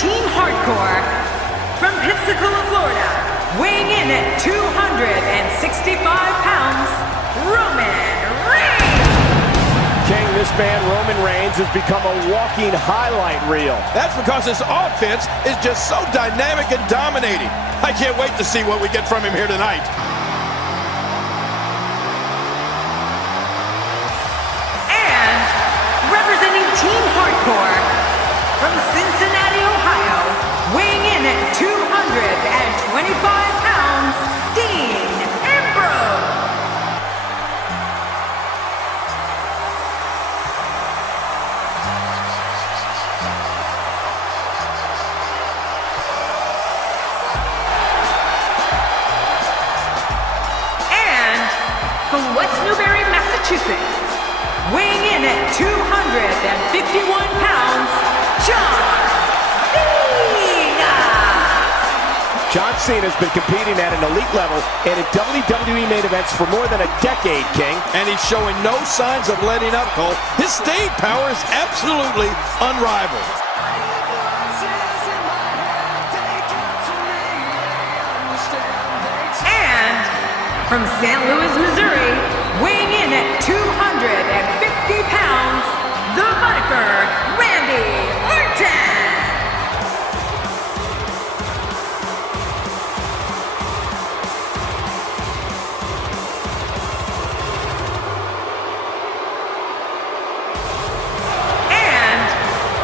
Team Hardcore, from Pensacola, Florida, weighing in at 265 pounds, Roman Reigns! King, this man, Roman Reigns, has become a walking highlight reel. That's because his offense is just so dynamic and dominating. I can't wait to see what we get from him here tonight. And representing Team Hardcore, from Cincinnati, Ohio, weighing in at 225 pounds, Dean Ambrose! And from West Newbury, Massachusetts, weighing in at 251 pounds, John Cena! John Cena has been competing at an elite level and in WWE main events for more than a decade, King. And he's showing no signs of letting up, Cole. His staying power is absolutely unrivaled. And from St. Louis, Missouri, weighing in at 250 pounds, the Viper, Randy Orton! And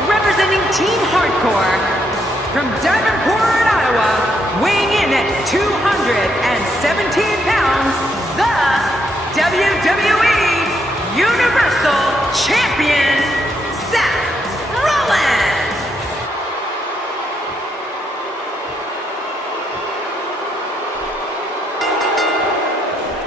representing Team Hardcore, from Davenport, Iowa, weighing in at 217 pounds, the WWE Universal Champion, Seth Rollins!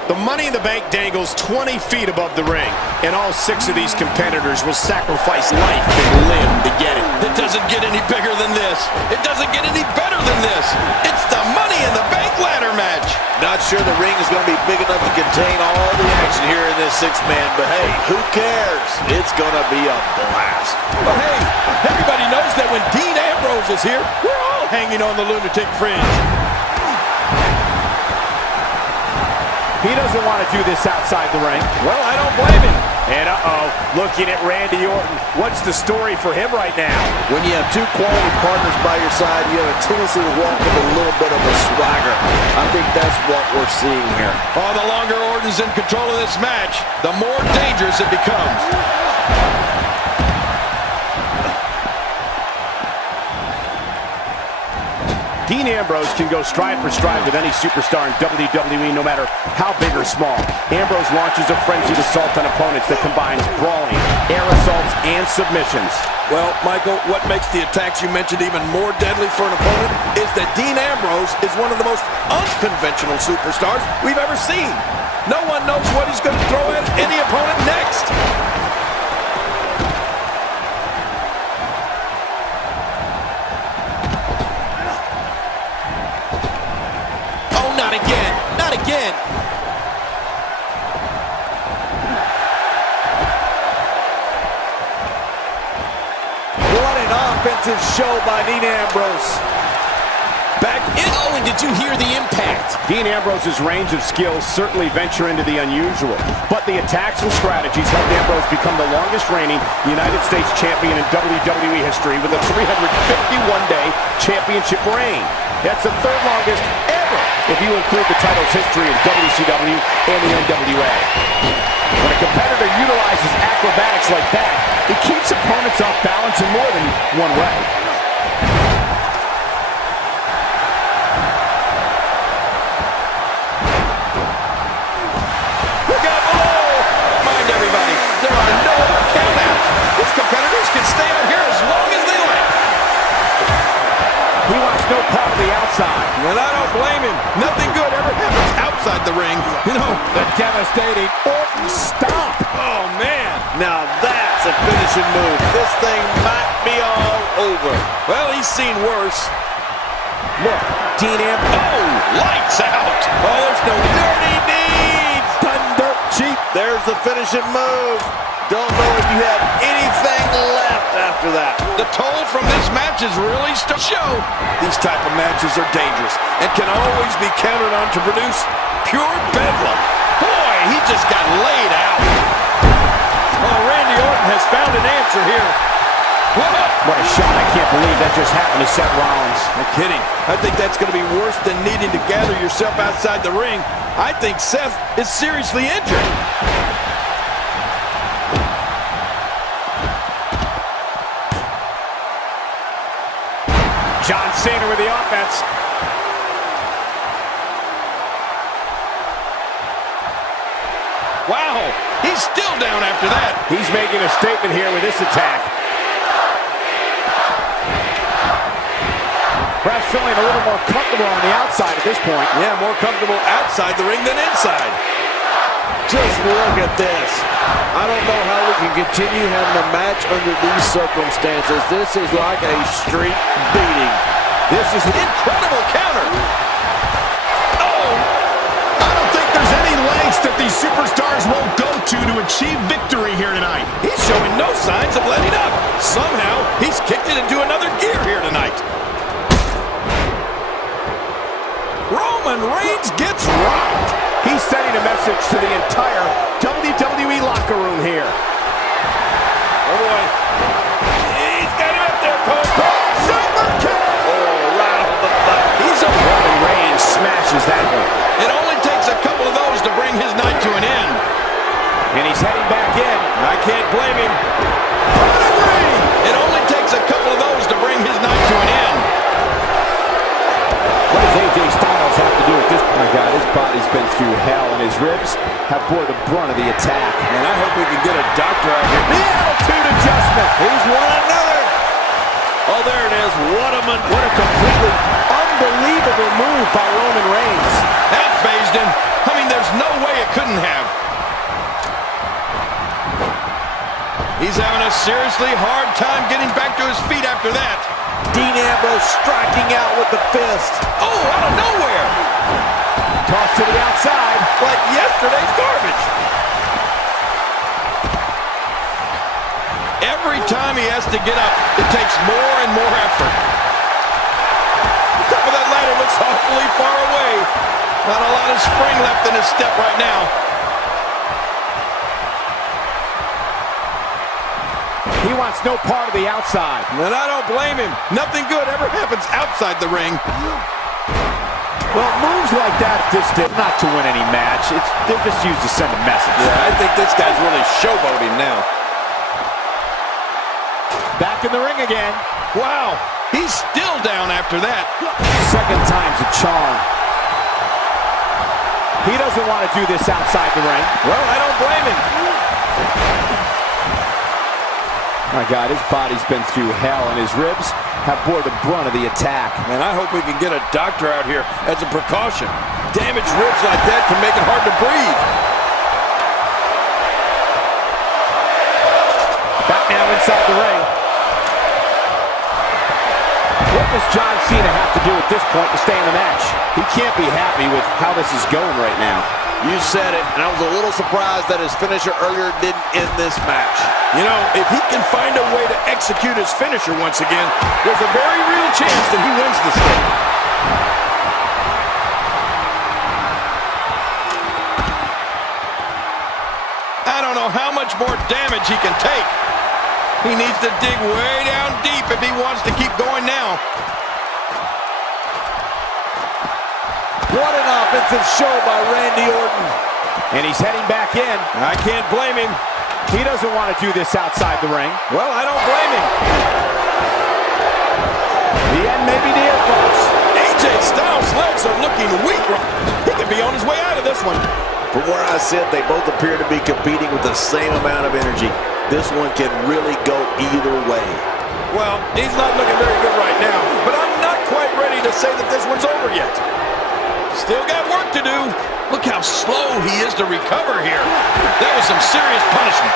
The Money in the Bank dangles 20 feet above the ring, and all 6 of these competitors will sacrifice life and limb to get it. It doesn't get any bigger than this. It doesn't get any better than this. It's the Money in the Bank ladder match. Not sure the ring is going to be big enough to contain all the action here in this 6-man, but hey, who cares? It's going to be a blast. But hey, everybody knows that when Dean Ambrose is here, we're all hanging on the lunatic fringe. He doesn't want to do this outside the ring. Well, I don't blame him. And looking at Randy Orton, what's the story for him right now? When you have 2 quality partners by your side, you have a tendency to walk with a little bit of a swagger. I think that's what we're seeing here. Oh, the longer Orton's in control of this match, the more dangerous it becomes. Dean Ambrose can go stride for stride with any superstar in WWE, no matter how big or small. Ambrose launches a frenzied assault on opponents that combines brawling, air assaults, and submissions. Well, Michael, what makes the attacks you mentioned even more deadly for an opponent is that Dean Ambrose is one of the most unconventional superstars we've ever seen. No one knows what he's going to throw at any opponent next. Not again. Not again. What an offensive show by Dean Ambrose. Back in. Oh, and did you hear the impact? Dean Ambrose's range of skills certainly venture into the unusual, but the attacks and strategies helped Ambrose become the longest reigning United States champion in WWE history with a 351-day championship reign. That's the 3rd longest ever if you include the title's history in WCW and the NWA. When a competitor utilizes acrobatics like that, it keeps opponents off balance in more than one way. Look out below! Mind everybody, there are no countouts. These competitors can stay out here as long as they like. He wants no part of the outside. Well, I don't blame him. Nothing good ever happens outside the ring. You know, The devastating Orton stomp. oh man. Now that's a finishing move. This thing might be all over. Well, he's seen worse. Look, Dean Ambrose. Oh, lights out. Oh, there's no dirty deeds. Thunder cheap. There's the finishing move. Don't know know if you have anything left after that. The toll from this match is really to show. These type of matches are dangerous and can always be counted on to produce pure bedlam. Boy, he just got laid out. Oh, Randy Orton has found an answer here. What a shot. I can't believe that just happened to Seth Rollins. No kidding. I think that's going to be worse than needing to gather yourself outside the ring. I think Seth is seriously injured. John Cena with the offense. Wow, he's still down after that. He's making a statement here with this attack. Perhaps feeling a little more comfortable on the outside at this point. Yeah, more comfortable outside the ring than inside. Just look at this. I don't know how we can continue having a match under these circumstances. This is like a street beating. This is an incredible counter. Oh! I don't think there's any lengths that these superstars won't go to achieve victory here tonight. He's showing no signs of letting up. Somehow, he's kicked it into another gear here tonight. Roman Reigns gets rocked. He's sending a message to the entire WWE locker room here. Oh boy. He's got him up there, Cole. Super kick! Oh, right on the butt. He's a Roman Reigns smashes that one. It only takes a couple of those to bring his night to an end. And he's heading back in. I can't blame him. It only takes a couple of those to bring his night to an end. What does AJ Styles have to do with this? Oh my God, his body's been through hell, and his ribs have bore the brunt of the attack. And I hope we can get a doctor out here. The attitude adjustment. He's won another. Oh, there it is. What a completely unbelievable move by Roman Reigns. That phased him. I mean, there's no way it couldn't have. He's having a seriously hard time getting back to his feet after that. Dean Ambrose striking out with the fist. Oh, out of nowhere. Toss to the outside. Like yesterday's garbage. Every time he has to get up, it takes more and more effort. The top of that ladder looks awfully far away. Not a lot of spring left in his step right now. He wants no part of the outside. And I don't blame him. Nothing good ever happens outside the ring. Well, moves like that just not to win any match. They're just used to send a message. Yeah, I think this guy's really showboating now. Back in the ring again. Wow, he's still down after that. Second time's a charm. He doesn't want to do this outside the ring. Well, I don't blame him. My God, his body's been through hell, and his ribs have bore the brunt of the attack. Man, I hope we can get a doctor out here as a precaution. Damaged ribs like that can make it hard to breathe. Back now inside the ring. What does John Cena have to do at this point to stay in the match? He can't be happy with how this is going right now. You said it, and I was a little surprised that his finisher earlier didn't end this match. You know, if he can find a way to execute his finisher once again, there's a very real chance that he wins this thing. I don't know how much more damage he can take. He needs to dig way down deep if he wants to keep going now. What an offensive show by Randy Orton. And he's heading back in. I can't blame him. He doesn't want to do this outside the ring. Well, I don't blame him. The end may be near, folks. AJ Styles' legs are looking weak. He could be on his way out of this one. From where I sit, they both appear to be competing with the same amount of energy. This one can really go either way. Well, he's not looking very good right now, but I'm not quite ready to say that this one's over yet. Still got work to do. Look how slow he is to recover here. That was some serious punishment.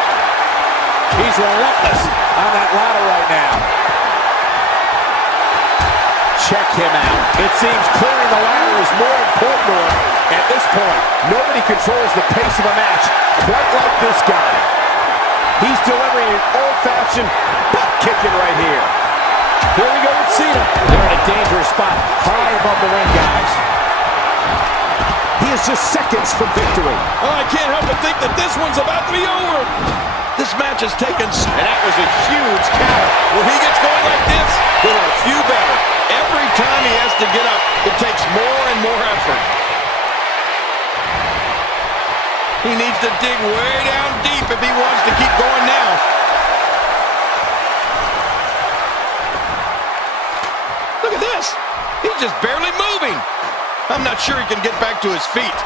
He's relentless on that ladder right now. Check him out. It seems clearing the ladder is more important to him. At this point, nobody controls the pace of a match quite like this guy. He's delivering an old-fashioned butt kicking right here. Here we go with Cena. They're in a dangerous spot, high above the ring, guys. He is just seconds from victory. Oh, I can't help but think that this one's about to be over. This match has taken... And that was a huge counter. When he gets going like this, there are a few better. Every time he has to get up, it takes more and more effort. He needs to dig way down deep if he wants to keep going now. Look at this. He's just barely moving. I'm not sure he can get back to his feet.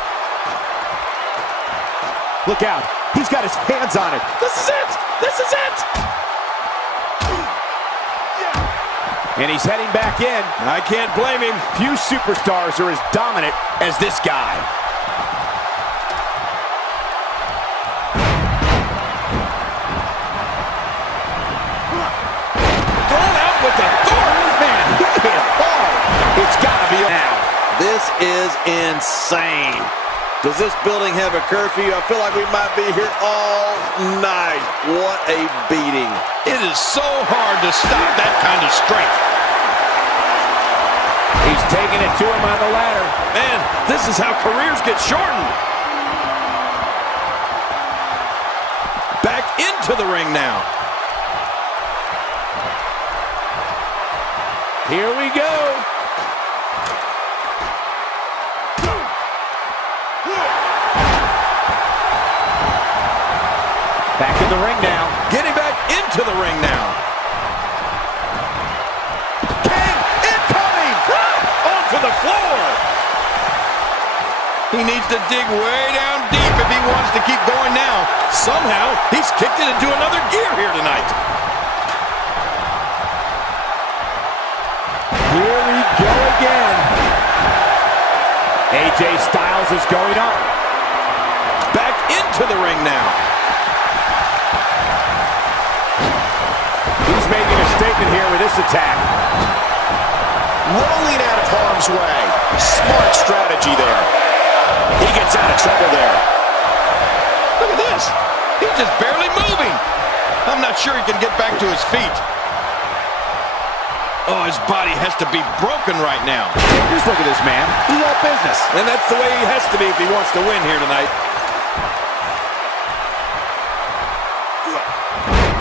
Look out. He's got his hands on it. This is it. This is it. And he's heading back in. I can't blame him. Few superstars are as dominant as this guy. Thrown out with authority. Man, he hit hard. It's got to be now. This is insane. Does this building have a curfew? I feel like we might be here all night. What a beating. It is so hard to stop that kind of strength. He's taking it to him on the ladder. Man, this is how careers get shortened. Back into the ring now. Here we go. Back in the ring now. Getting back into the ring now. King incoming! Onto the floor. He needs to dig way down deep if he wants to keep going now. Somehow, he's kicked it into another gear here tonight. Here we go again. AJ Styles is going up. Back into the ring now. He's making a statement here with this attack. Rolling out of harm's way. Smart strategy there. He gets out of trouble there. Look at this. He's just barely moving. I'm not sure he can get back to his feet. Oh, his body has to be broken right now. Just look at this man. He's all business. And that's the way he has to be if he wants to win here tonight.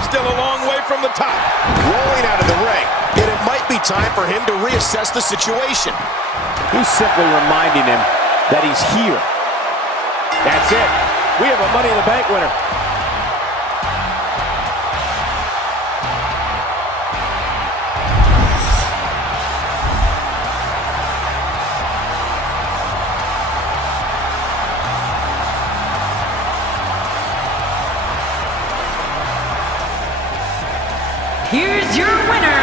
Still a long way from the top. Rolling out of the ring. And it might be time for him to reassess the situation. He's simply reminding him that he's here. That's it. We have a Money in the Bank winner. Here's your winner,